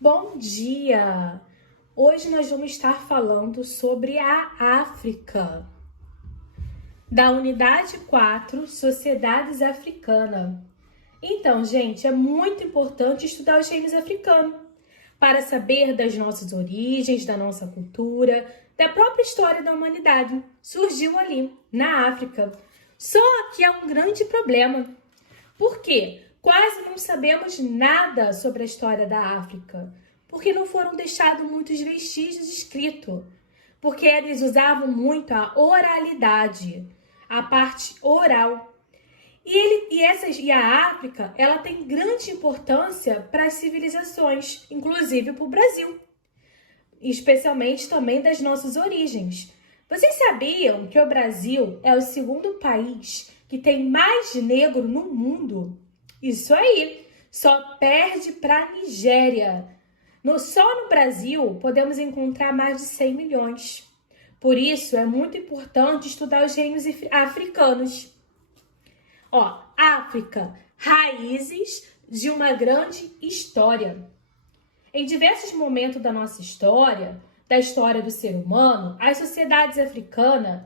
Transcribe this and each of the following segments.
Bom dia! Hoje nós vamos estar falando sobre a África, da unidade 4, Sociedades Africanas. Então, gente, é muito importante estudar os reinos africanos para saber das nossas origens, da nossa cultura, da própria história da humanidade. Surgiu ali, na África. Só que há um grande problema. Por quê? Quase não sabemos nada sobre a história da África, porque não foram deixados muitos vestígios escritos, porque eles usavam muito a oralidade, a parte oral. E a África, ela tem grande importância para as civilizações, inclusive para o Brasil, especialmente também das nossas origens. Vocês sabiam que o Brasil é o segundo país que tem mais negro no mundo? Isso aí, só perde para a Nigéria. Só no Brasil podemos encontrar mais de 100 milhões. Por isso é muito importante estudar os reinos africanos. África, raízes de uma grande história. Em diversos momentos da nossa história, da história do ser humano, as sociedades africanas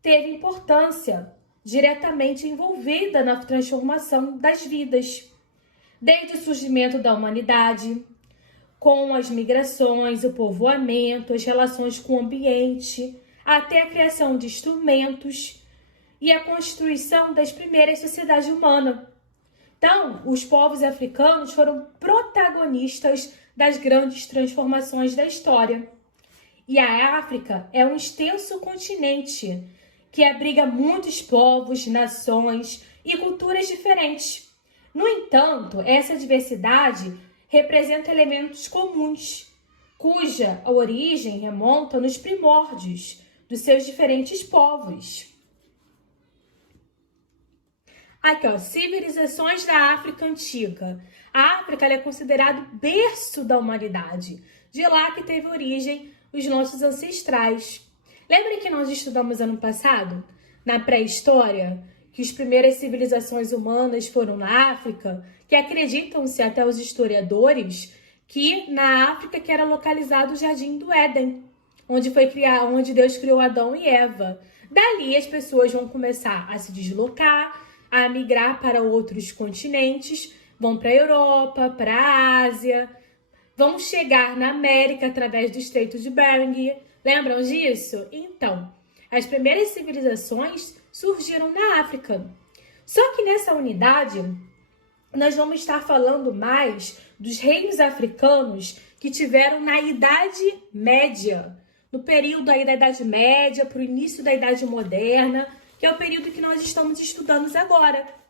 teve importância diretamente envolvida na transformação das vidas. Desde o surgimento da humanidade, com as migrações, o povoamento, as relações com o ambiente, até a criação de instrumentos e a constituição das primeiras sociedades humanas. Então, os povos africanos foram protagonistas das grandes transformações da história. E a África é um extenso continente que abriga muitos povos, nações e culturas diferentes. No entanto, essa diversidade representa elementos comuns, cuja origem remonta nos primórdios dos seus diferentes povos. Aqui, civilizações da África Antiga. A África é considerada o berço da humanidade. De lá que teve origem os nossos ancestrais. Lembra que nós estudamos ano passado, na pré-história, que as primeiras civilizações humanas foram na África, que acreditam-se até os historiadores que na África que era localizado o Jardim do Éden, onde Deus criou Adão e Eva. Dali as pessoas vão começar a se deslocar, a migrar para outros continentes, vão para a Europa, para a Ásia, vão chegar na América através do Estreito de Bering. Lembram disso? Então, as primeiras civilizações surgiram na África. Só que nessa unidade, nós vamos estar falando mais dos reinos africanos que tiveram na Idade Média, no período aí da Idade Média para o início da Idade Moderna, que é o período que nós estamos estudando agora.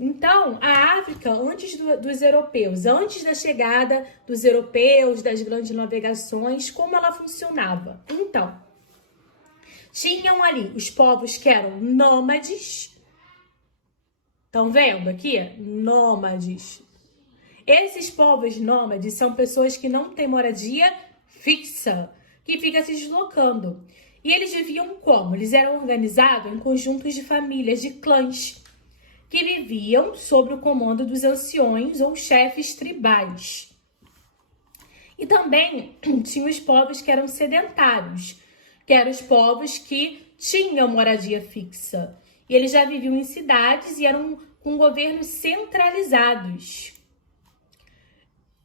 Então, a África, antes dos europeus, antes da chegada dos europeus, das grandes navegações, como ela funcionava? Então, tinham ali os povos que eram nômades. Estão vendo aqui? Nômades. Esses povos nômades são pessoas que não têm moradia fixa, que ficam se deslocando. E eles viviam como? Eles eram organizados em conjuntos de famílias, de clãs, que viviam sob o comando dos anciões ou chefes tribais. E também tinha os povos que eram sedentários, que eram os povos que tinham moradia fixa. E eles já viviam em cidades e eram com governos centralizados.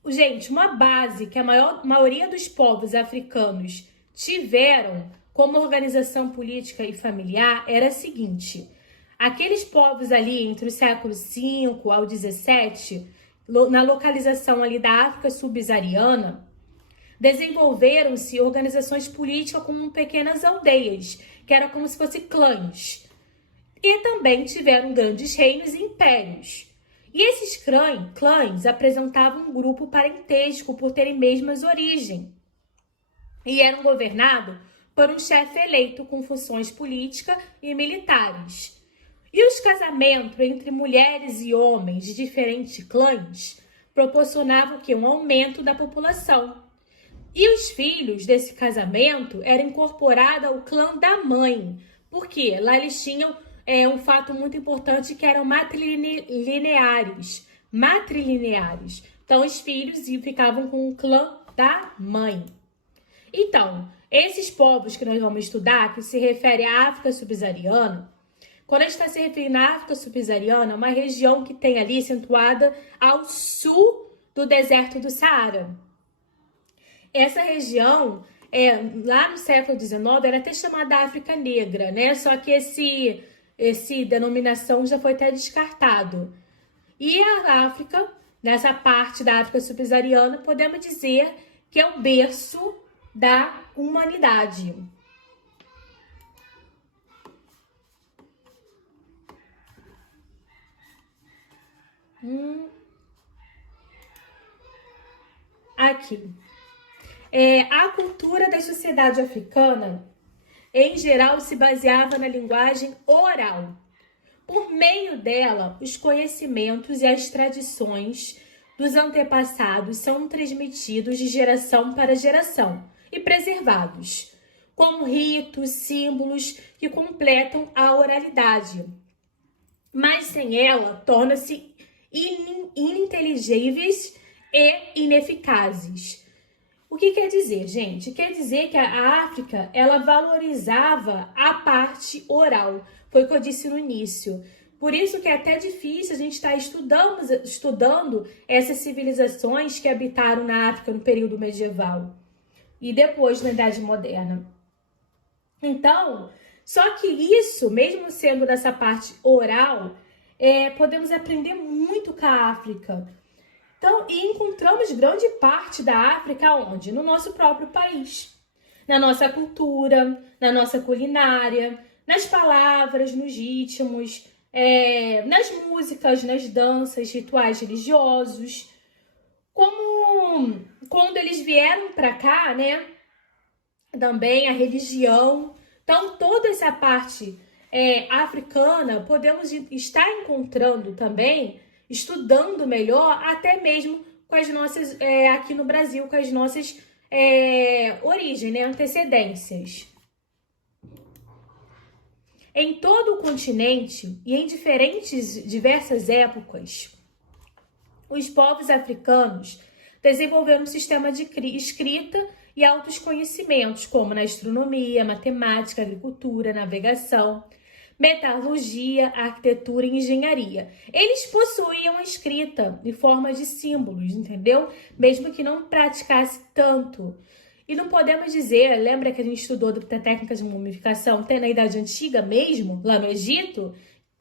Gente, uma base que a maioria dos povos africanos tiveram como organização política e familiar era a seguinte: aqueles povos ali entre os séculos 5 ao 17, na localização ali da África subsaariana, desenvolveram-se organizações políticas como pequenas aldeias, que era como se fossem clãs. E também tiveram grandes reinos e impérios. E esses clãs apresentavam um grupo parentesco por terem mesmas origens. E eram governados por um chefe eleito com funções políticas e militares. E os casamentos entre mulheres e homens de diferentes clãs proporcionavam um aumento da população. E os filhos desse casamento eram incorporados ao clã da mãe, porque lá eles tinham um fato muito importante que eram matrilineares. matrilineares. Então, os filhos ficavam com o clã da mãe. Então, esses povos que nós vamos estudar, que se refere à África subsaariana, quando a gente está se referindo à África subsaariana, é uma região que tem ali situada ao sul do deserto do Saara. Essa região, lá no século XIX, era até chamada África Negra, né? Só que esse denominação já foi até descartado. E a África, nessa parte da África subsaariana, podemos dizer que é o berço da humanidade. Aqui. A cultura da sociedade africana, em geral, se baseava na linguagem oral. Por meio dela, os conhecimentos e as tradições dos antepassados são transmitidos de geração para geração e preservados, como ritos, símbolos que completam a oralidade. Mas sem ela, tornam-se ininteligíveis e ineficazes. O que quer dizer, gente? Quer dizer que a África, ela valorizava a parte oral. Foi o que eu disse no início. Por isso que é até difícil a gente estar estudando essas civilizações que habitaram na África no período medieval e depois na Idade Moderna. Então, só que isso, mesmo sendo nessa parte oral, podemos aprender muito com a África. Então, e encontramos grande parte da África onde? No nosso próprio país. Na nossa cultura, na nossa culinária, nas palavras, nos ritmos, nas músicas, nas danças, rituais religiosos. Como quando eles vieram para cá, né? Também a religião. Então, toda essa parte africana, podemos estar encontrando também, estudando melhor, até mesmo com as nossas, aqui no Brasil, com as nossas origens, né, antecedências. Em todo o continente e em diversas épocas, os povos africanos desenvolveram um sistema de escrita e altos conhecimentos, como na astronomia, matemática, agricultura, navegação, metalurgia, arquitetura e engenharia. Eles possuíam a escrita em forma de símbolos, entendeu? Mesmo que não praticasse tanto. E não podemos dizer, lembra que a gente estudou da técnica de mumificação até na Idade Antiga mesmo, lá no Egito,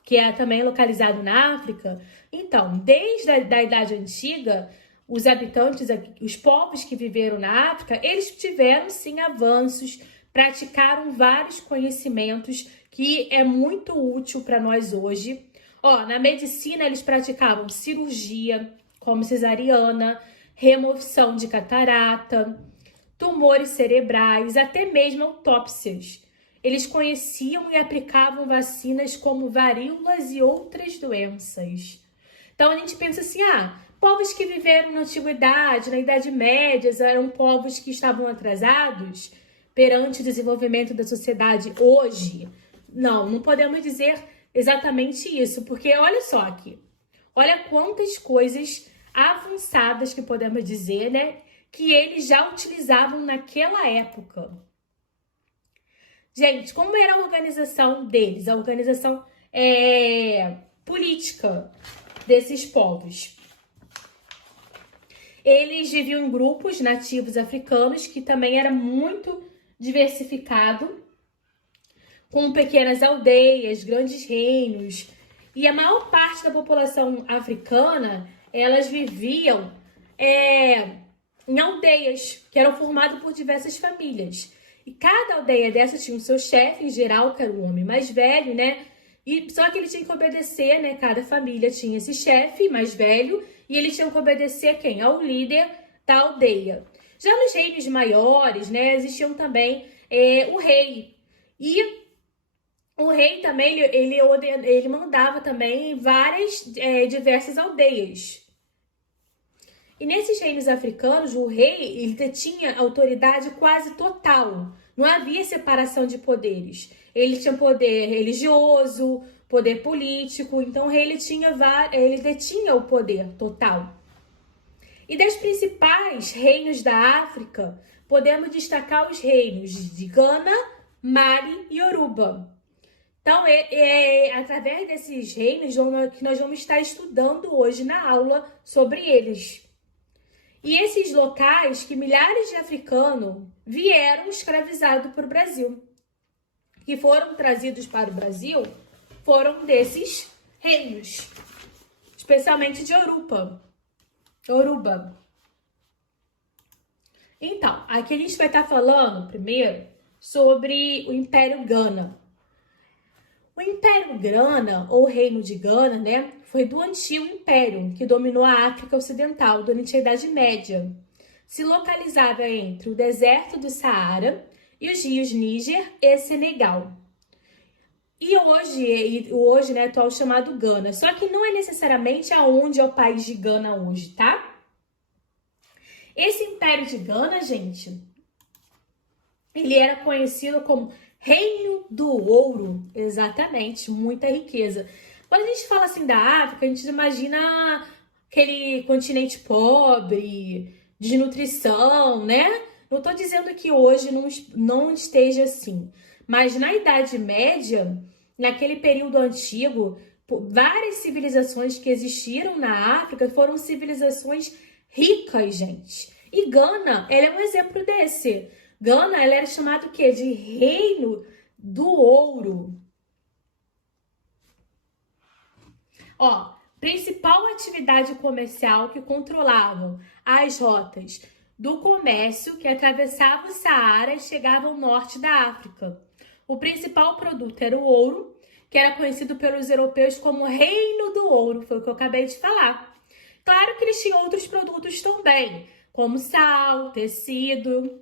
que é também localizado na África? Então, desde a Idade Antiga, os habitantes, os povos que viveram na África, eles tiveram sim avanços, praticaram vários conhecimentos que é muito útil para nós hoje. Na medicina eles praticavam cirurgia, como cesariana, remoção de catarata, tumores cerebrais, até mesmo autópsias. Eles conheciam e aplicavam vacinas como varíolas e outras doenças. Então a gente pensa assim, povos que viveram na antiguidade, na Idade Média, eram povos que estavam atrasados perante o desenvolvimento da sociedade hoje. Não podemos dizer exatamente isso, porque olha só aqui, olha quantas coisas avançadas que podemos dizer, né, que eles já utilizavam naquela época. Gente, como era a organização deles, a organização política desses povos? Eles viviam em grupos nativos africanos, que também era muito diversificado, com pequenas aldeias, grandes reinos. E a maior parte da população africana, elas viviam em aldeias, que eram formadas por diversas famílias. E cada aldeia dessa tinha o seu chefe, em geral, que era o homem mais velho, né? E só que ele tinha que obedecer, né? Cada família tinha esse chefe mais velho e ele tinha que obedecer quem? Ao líder da aldeia. Já nos reinos maiores, né? Existiam também o rei. E o rei também, ele mandava também em várias, diversas aldeias. E nesses reinos africanos, o rei ele tinha autoridade quase total. Não havia separação de poderes. Ele tinha poder religioso, poder político. Então o rei ele detinha o poder total. E dos principais reinos da África, podemos destacar os reinos de Gana, Mali e Yoruba. Então, através desses reinos que nós vamos estar estudando hoje na aula sobre eles. E esses locais que milhares de africanos vieram escravizados para o Brasil, que foram trazidos para o Brasil, foram desses reinos, especialmente de Yoruba. Então, aqui a gente vai estar falando primeiro sobre o Império Gana. O Império Gana, ou Reino de Gana, né, foi do antigo império que dominou a África Ocidental durante a Idade Média. Se localizava entre o deserto do Saara e os rios Níger e Senegal. E hoje, né, atual chamado Gana. Só que não é necessariamente aonde é o país de Gana hoje, tá? Esse Império de Gana, gente, ele era conhecido como Reino do Ouro. Exatamente, muita riqueza. Quando a gente fala assim da África, a gente imagina aquele continente pobre, desnutrição, né? Não estou dizendo que hoje não esteja assim. Mas na Idade Média, naquele período antigo, várias civilizações que existiram na África foram civilizações ricas, gente. E Gana, ela é um exemplo desse. Gana, ela era chamada o quê? De Reino do Ouro. Ó, principal atividade comercial que controlavam as rotas do comércio que atravessava o Saara e chegava ao norte da África. O principal produto era o ouro, que era conhecido pelos europeus como Reino do Ouro, foi o que eu acabei de falar. Claro que eles tinham outros produtos também, como sal, tecido.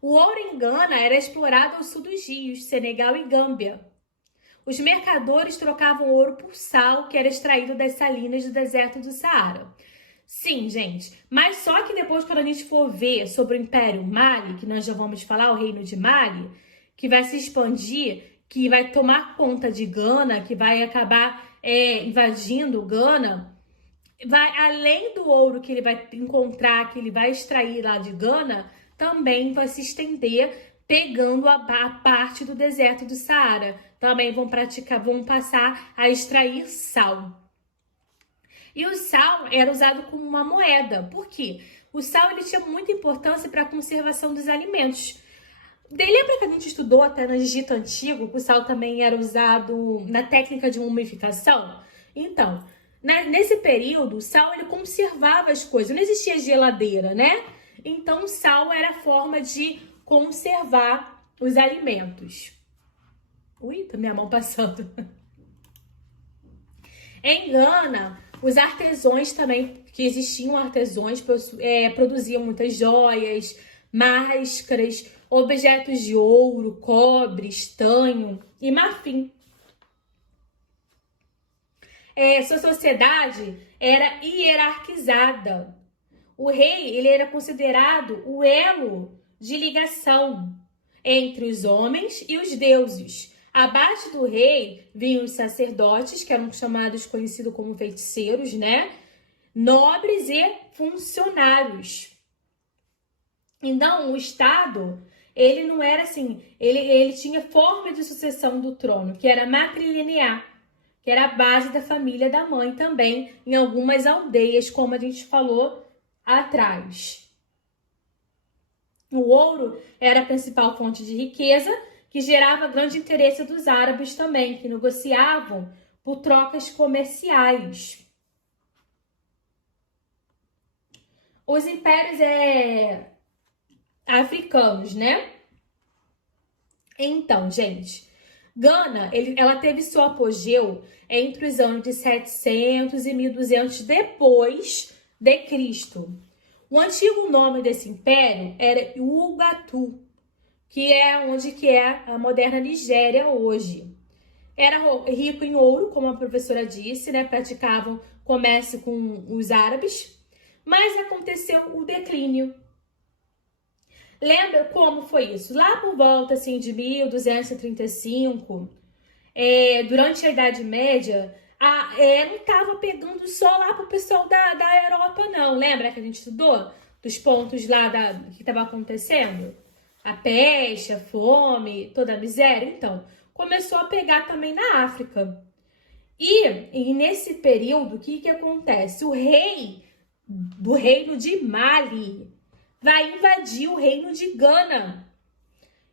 O ouro em Gana era explorado ao sul dos rios, Senegal e Gâmbia. Os mercadores trocavam ouro por sal, que era extraído das salinas do deserto do Saara. Sim, gente, mas só que depois, quando a gente for ver sobre o Império Mali, que nós já vamos falar, o Reino de Mali, que vai se expandir, que vai tomar conta de Gana, que vai acabar invadindo Gana, além do ouro que ele vai encontrar, que ele vai extrair lá de Gana, também vai se estender pegando a parte do deserto do Saara. Também vão passar a extrair sal. E o sal era usado como uma moeda. Por quê? O sal ele tinha muita importância para a conservação dos alimentos. Lembra que a gente estudou até no Egito Antigo que o sal também era usado na técnica de mumificação? Então, nesse período, o sal ele conservava as coisas. Não existia geladeira, né? Então, o sal era a forma de conservar os alimentos. Ui, tá minha mão passando. Em Gana, os artesãos também, que existiam artesãos, produziam muitas joias, máscaras, objetos de ouro, cobre, estanho e marfim. Sua sociedade era hierarquizada. O rei ele era considerado o elo de ligação entre os homens e os deuses. Abaixo do rei vinham os sacerdotes, que eram conhecidos como feiticeiros, né? Nobres e funcionários. Então, o Estado, ele não era assim, ele tinha forma de sucessão do trono, que era matrilinear, que era a base da família da mãe também, em algumas aldeias, como a gente falou atrás. O ouro era a principal fonte de riqueza, que gerava grande interesse dos árabes também, que negociavam por trocas comerciais. Os impérios africanos, né? Então, gente, Gana, ela teve seu apogeu entre os anos de 700 e 1200 depois de Cristo. O antigo nome desse império era Ugatu, que é onde é a moderna Nigéria hoje. Era rico em ouro, como a professora disse, né? Praticavam comércio com os árabes, mas aconteceu o declínio. Lembra como foi isso? Lá por volta assim, de 1235, durante a Idade Média, não estava pegando só lá pro pessoal da Europa, não. Lembra que a gente estudou? Dos pontos lá que estava acontecendo? A peste, a fome, toda a miséria. Então, começou a pegar também na África. E nesse período, o que acontece? O rei do reino de Mali vai invadir o reino de Gana.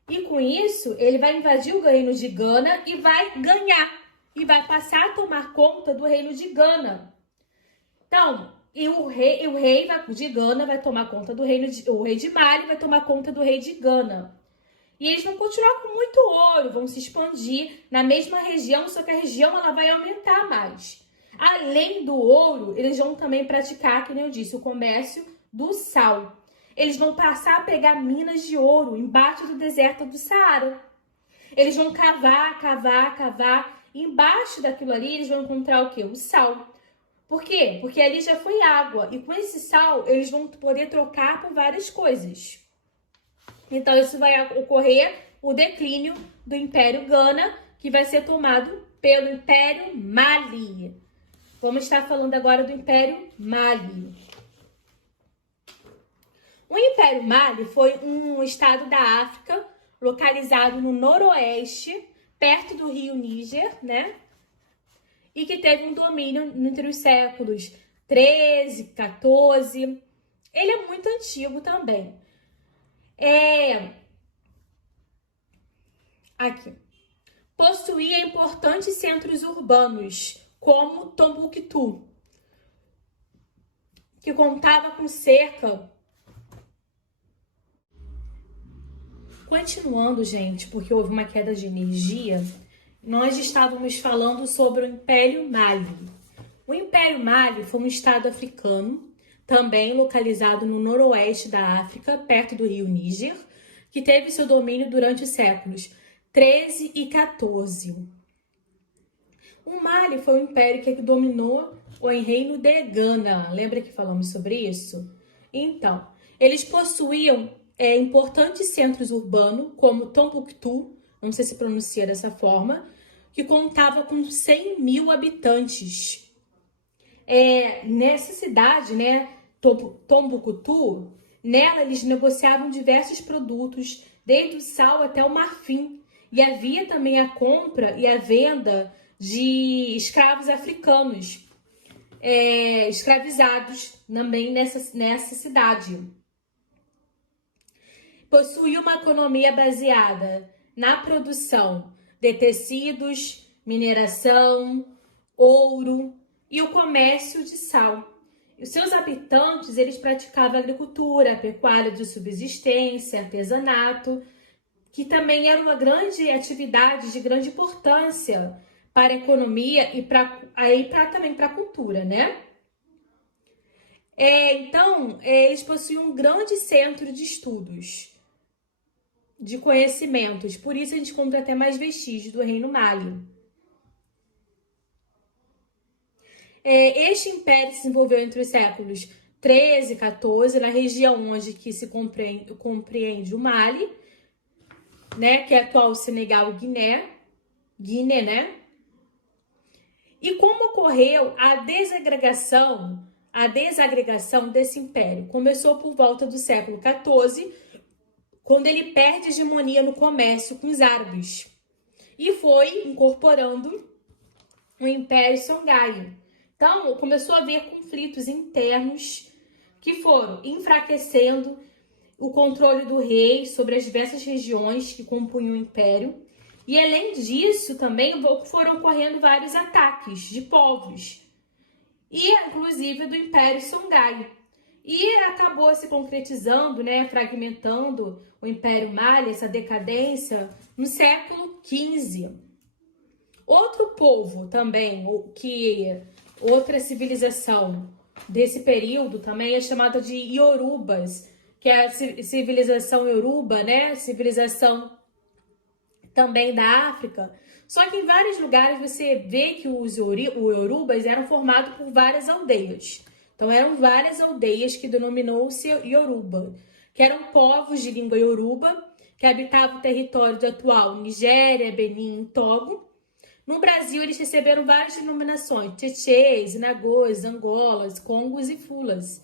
E com isso, ele vai invadir o reino de Gana e vai ganhar. E vai passar a tomar conta do reino de Gana. Então, o rei de Gana vai tomar conta do reino o rei de Mali vai tomar conta do rei de Gana. E eles vão continuar com muito ouro, vão se expandir na mesma região, só que a região ela vai aumentar mais. Além do ouro, eles vão também praticar, como eu disse, o comércio do sal. Eles vão passar a pegar minas de ouro embaixo do deserto do Saara. Eles vão cavar. E embaixo daquilo ali, eles vão encontrar o quê? O sal. Por quê? Porque ali já foi água. E com esse sal, eles vão poder trocar por várias coisas. Então, isso vai ocorrer o declínio do Império Gana, que vai ser tomado pelo Império Mali. Vamos estar falando agora do Império Mali. O Império Mali foi um estado da África, localizado no noroeste, perto do rio Níger, né? E que teve um domínio entre os séculos 13, 14. Ele é muito antigo também. Aqui. Possuía importantes centros urbanos, como Tombuctu, que contava com cerca... Continuando, gente, porque houve uma queda de energia, nós estávamos falando sobre o Império Mali. O Império Mali foi um estado africano, também localizado no noroeste da África, perto do rio Níger, que teve seu domínio durante os séculos 13 e 14. O Mali foi um império que dominou o reino de Gana. Lembra que falamos sobre isso? Então, eles possuíam importantes centros urbanos, como Tombuctu, não sei se pronuncia dessa forma, que contava com 100 mil habitantes. Nessa cidade, né, Tombuctu, nela eles negociavam diversos produtos, desde o sal até o marfim. E havia também a compra e a venda de escravos africanos, escravizados também nessa cidade. Possuía uma economia baseada na produção de tecidos, mineração, ouro e o comércio de sal. E os seus habitantes, eles praticavam agricultura, pecuária de subsistência, artesanato, que também era uma grande atividade de grande importância para a economia e também para a cultura, né? Então, eles possuíam um grande centro de estudos, de conhecimentos. Por isso, a gente encontra até mais vestígios do Reino Mali. Este império se desenvolveu entre os séculos 13 e 14, na região onde que se compreende o Mali, né, que é atual Senegal e Guiné, né? E como ocorreu a desagregação desse império? Começou por volta do século 14, quando ele perde a hegemonia no comércio com os árabes e foi incorporando o Império Songhai. Então, começou a haver conflitos internos que foram enfraquecendo o controle do rei sobre as diversas regiões que compunham o império. E, além disso, também foram ocorrendo vários ataques de povos, e inclusive do Império Songhai. E acabou se concretizando, né, fragmentando o Império Mali, essa decadência, no século XV. Outro povo também, outra civilização desse período também é chamada de Iorubas, que é a civilização Yoruba, né, civilização também da África. Só que em vários lugares você vê que os Yorubas eram formados por várias aldeias. Então, eram várias aldeias que denominou-se Yoruba, que eram povos de língua Yoruba, que habitavam o território do atual Nigéria, Benin e Togo, No Brasil, eles receberam várias denominações: Tchetchês, Nagôs, Angolas, Congos e Fulas.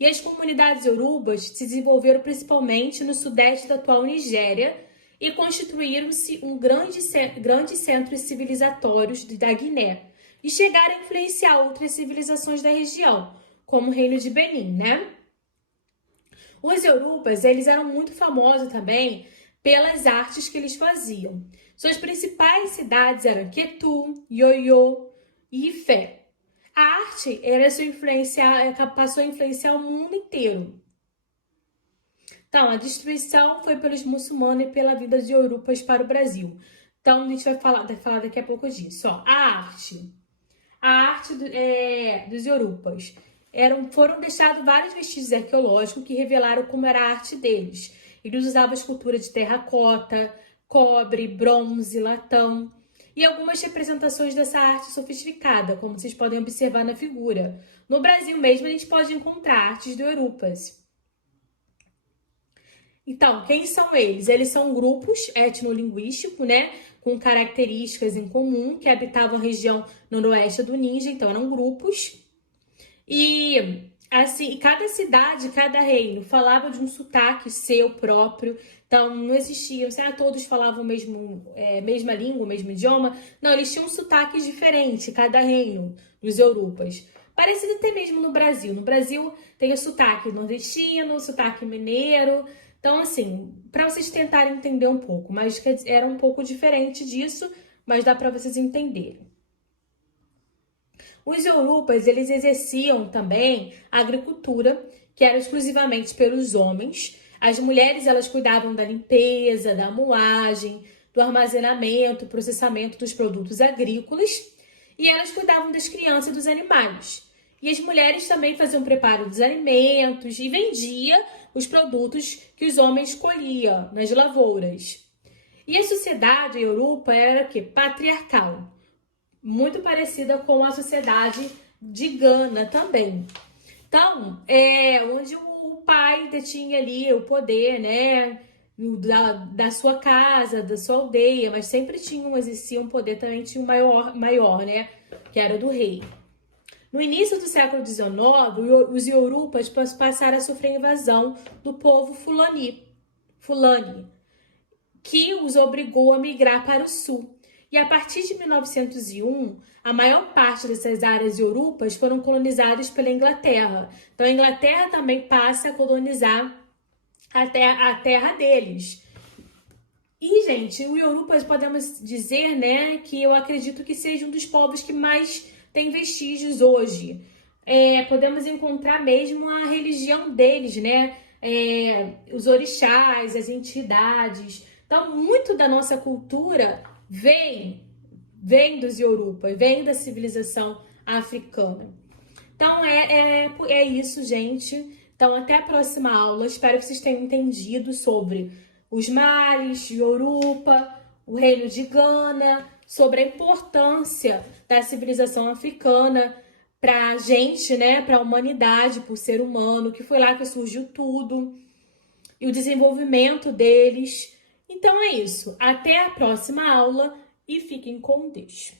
E as comunidades iorubas se desenvolveram principalmente no sudeste da atual Nigéria e constituíram-se grandes centros civilizatórios da Guiné e chegaram a influenciar outras civilizações da região, como o Reino de Benin, né? Os iorubas, eles eram muito famosos também pelas artes que eles faziam. Suas principais cidades eram Quetu, Ioiô e Ifé. A arte passou a influenciar o mundo inteiro. Então, a destruição foi pelos muçulmanos e pela vinda de iorubas para o Brasil. Então, a gente vai falar daqui a pouco disso. Ó, a arte dos iorubas. Foram deixados vários vestígios arqueológicos que revelaram como era a arte deles. Eles usavam escultura de terracota, cobre, bronze, latão e algumas representações dessa arte sofisticada, como vocês podem observar na figura. No Brasil mesmo, a gente pode encontrar artes de iorubas. Então, quem são eles? Eles são grupos etnolinguísticos, né, com características em comum, que habitavam a região noroeste do Níger, então eram grupos. E assim, cada cidade, cada reino falava de um sotaque seu próprio. Então, não existiam, todos falavam mesma língua, o mesmo idioma. Não, eles tinham sotaques diferentes, cada reino dos iorubas. Parecido até mesmo no Brasil. No Brasil tem o sotaque nordestino, o sotaque mineiro. Então, assim, para vocês tentarem entender um pouco, mas era um pouco diferente disso, mas dá para vocês entenderem. Os iorubas, eles exerciam também a agricultura, que era exclusivamente pelos homens. As mulheres, elas cuidavam da limpeza, da moagem, do armazenamento, processamento dos produtos agrícolas, e elas cuidavam das crianças e dos animais. E as mulheres também faziam o preparo dos alimentos e vendiam os produtos que os homens colhiam nas lavouras. E a sociedade ioruba era patriarcal, muito parecida com a sociedade de Gana também. Então, onde o pai detinha ali o poder, né, da sua casa, da sua aldeia, mas sempre exercia um poder, também tinha um maior, né, que era do rei. No início do século XIX, os iorubas passaram a sofrer a invasão do povo Fulani, que os obrigou a migrar para o sul. E a partir de 1901, a maior parte dessas áreas iorubas foram colonizadas pela Inglaterra. Então, a Inglaterra também passa a colonizar a terra deles. E, gente, o iorubas, podemos dizer, né, que eu acredito que seja um dos povos que mais tem vestígios hoje. Podemos encontrar mesmo a religião deles, né, os orixás, as entidades. Então, muito da nossa cultura vem dos iorubas, vem da civilização africana. Então, é isso, gente. Então, até a próxima aula. Espero que vocês tenham entendido sobre os mares, Yoruba, o reino de Gana, sobre a importância da civilização africana para a gente, né, para a humanidade, para o ser humano, que foi lá que surgiu tudo, e o desenvolvimento deles. Então é isso. Até a próxima aula e fiquem com Deus.